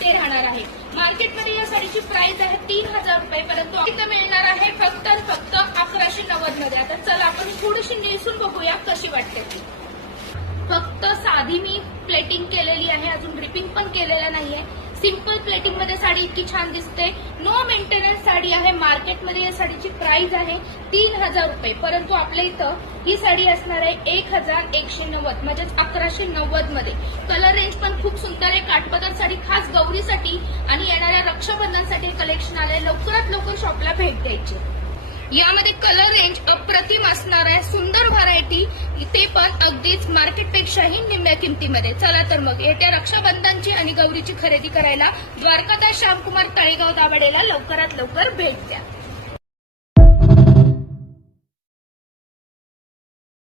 ते राहणार आहे। मार्केटमध्ये या साडीची प्राइस आहे 3000 रुपये, परंतु इथे मिळणार आहे फक्त 1190 मध्ये। आता चला आपण थोडीशी नेसून बघूया कशी वाटते ती। फक्त साधी मी प्लेटिंग केलेली आहे, अजून ड्रिपिंग पण केलेलं नाहीये। सिंपल प्लेटिंग मध्ये साडी इतकी छान दिसते। नो मेंटेनन्स साडी आहे। मार्केटमध्ये या साडीची प्राइस आहे 3000 रुपये, परंतु आपल्या इथं ही साडी असणार आहे 1190 म्हणजेच 1190 मध्ये। कलर रेंज पण खूप सुंदर आहे। काठपदर साडी खास गौरीसाठी आणि येणाऱ्या रक्षाबंधनसाठी कलेक्शन आलंय। लवकरात लवकर शॉपला भेट द्यायची। यामध्ये कलर रेंज अप्रतिम असणार आहे। सुंदर व्हरायटी, ते पण अगदीच मार्केटपेक्षाही निम्म्या किमतीमध्ये। चला तर मग येत्या रक्षाबंधनची आणि गौरीची खरेदी करायला द्वारकादास श्यामकुमार तळेगाव दाभाडेला लवकरात लवकर भेट द्या।